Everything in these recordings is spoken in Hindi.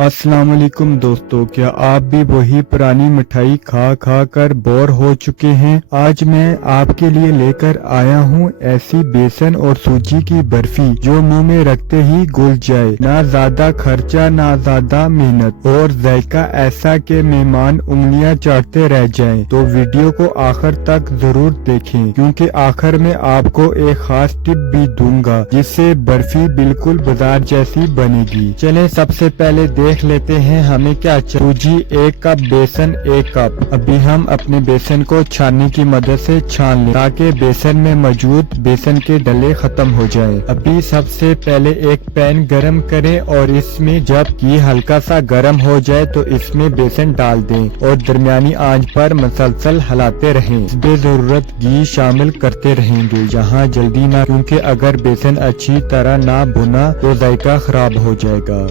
अस्सलाम वालेकुम दोस्तों, क्या आप भी वही पुरानी मिठाई खा खा कर बोर हो चुके हैं? आज मैं आपके लिए लेकर आया हूँ ऐसी बेसन और सूजी की बर्फी जो मुंह में रखते ही घुल जाए। ना ज्यादा खर्चा ना ज्यादा मेहनत और जायका ऐसा कि मेहमान उंगलियां चाटते रह जाएं। तो वीडियो को आखिर तक जरूर देखें क्योंकि आखिर में आपको एक खास टिप भी दूंगा जिससे बर्फी बिल्कुल बाजार जैसी बनेगी। चलें सबसे पहले देख लेते हैं हमें क्या चाहिए। सूजी 1 कप, बेसन 1 कप। अभी हम अपने बेसन को छाननी की मदद से छान लें ताकि बेसन में मौजूद बेसन के डले खत्म हो जाएं। अभी सबसे पहले एक पैन गरम करें और इसमें जब ये हल्का सा गरम हो जाए तो इसमें बेसन डाल दें और दरमियानी आंच पर मसलसल हिलाते रहें। बेजरूरत घी शामिल करते रहेंगे यहाँ जल्दी ना, क्योंकि अगर बेसन अच्छी तरह ना भुना तो जायका खराब हो जाएगा।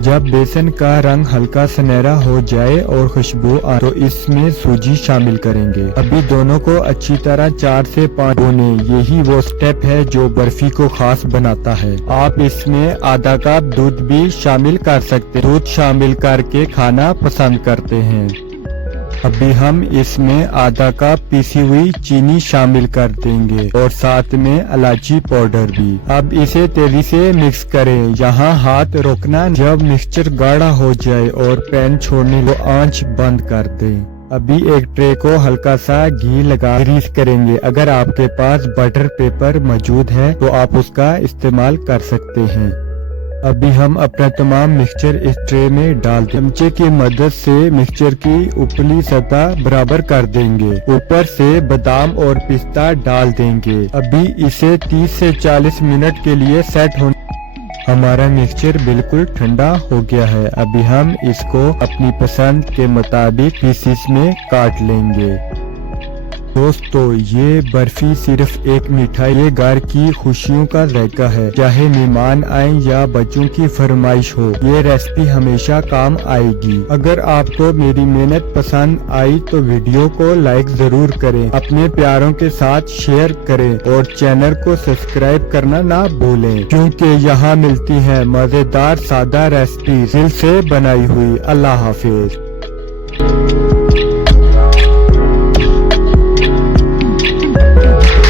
जब बेसन का रंग हल्का सुनहरा हो जाए और खुशबू आ तो इसमें सूजी शामिल करेंगे। अभी दोनों को अच्छी तरह 4 से 5 भूनें। यही वो स्टेप है जो बर्फी को खास बनाता है। आप इसमें आधा कप दूध भी शामिल कर सकते हैं। दूध शामिल करके खाना पसंद करते हैं। अभी हम इसमें आधा कप पीसी हुई चीनी शामिल कर देंगे और साथ में इलायची पाउडर भी। अब इसे तेजी से मिक्स करें, यहाँ हाथ रोकना। जब मिक्सचर गाढ़ा हो जाए और पैन छोड़ने को आंच बंद कर दें। अभी एक ट्रे को हल्का सा घी लगा ग्रीस करेंगे। अगर आपके पास बटर पेपर मौजूद है तो आप उसका इस्तेमाल कर सकते हैं। अभी हम अपना तमाम मिक्सचर इस ट्रे में डाल दें। चमचे की मदद से मिक्सचर की ऊपरी सतह बराबर कर देंगे। ऊपर से बादाम और पिस्ता डाल देंगे। अभी इसे 30 से 40 मिनट के लिए सेट होने। हमारा मिक्सचर बिल्कुल ठंडा हो गया है। अभी हम इसको अपनी पसंद के मुताबिक पीसेस में काट लेंगे। दोस्तों, ये बर्फी सिर्फ एक मिठाई, ये घर की खुशियों का जायका है। चाहे मेहमान आए या बच्चों की फरमाइश हो, ये रेसिपी हमेशा काम आएगी। अगर आपको मेरी मेहनत पसंद आई तो वीडियो को लाइक जरूर करें, अपने प्यारों के साथ शेयर करें और चैनल को सब्सक्राइब करना ना भूलें, क्योंकि यहाँ मिलती है मजेदार सादा रेसिपी दिल से बनाई हुई। अल्लाह हाफिज।